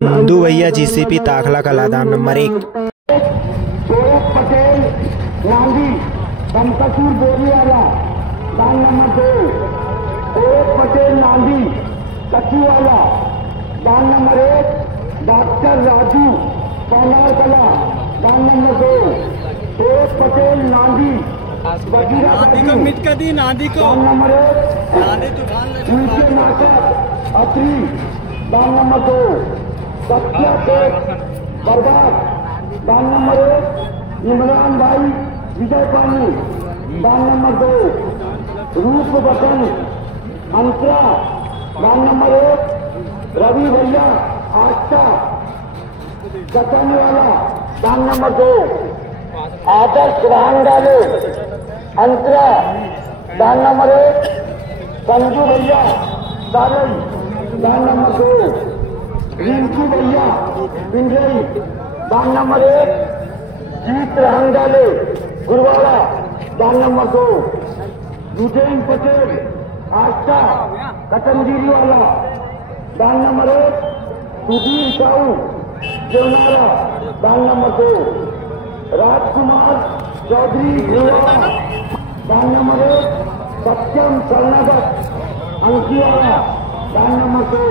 नंदू भैया जीसीपी ताखला कला दान नंबर 1। शोएब पटेल नांदी कमकसूर बोरीवाला दान नंबर 2। शोएब पटेल नांदी कचूवाला दान नंबर 1। डॉक्टर राजू पौनार कला दान नंबर 2। शोएब पटेल नांदी नांदी को मिट कर दी, नांदी को दान नंबर 1। उनके नाटक अत्री दान नंबर 2। सत्या शेख बर्बाद दान नंबर 1। इमरान भाई विजय पानी दान नंबर 2। रूप बटन अंतरा दान नंबर 1। रवि भैया आस्था कटाने वाला दान नंबर 2। आदर्श रांगाले अंतरा दान नंबर 1। संजू भैया दालन दान नंबर 2। रिंकू भैया पिंजरी दान नंबर 1। जीत रंगाले गुरुवाड़ा दान नंबर 2। युजेन पटेल आस्था कटंजीरी वाला दान नंबर 1। सुधीर साहू जेवनारा दान नंबर 2। राजकुमार चौधरी दान नंबर 1। सत्यम शरणागत अंकीवाला दान नंबर 2।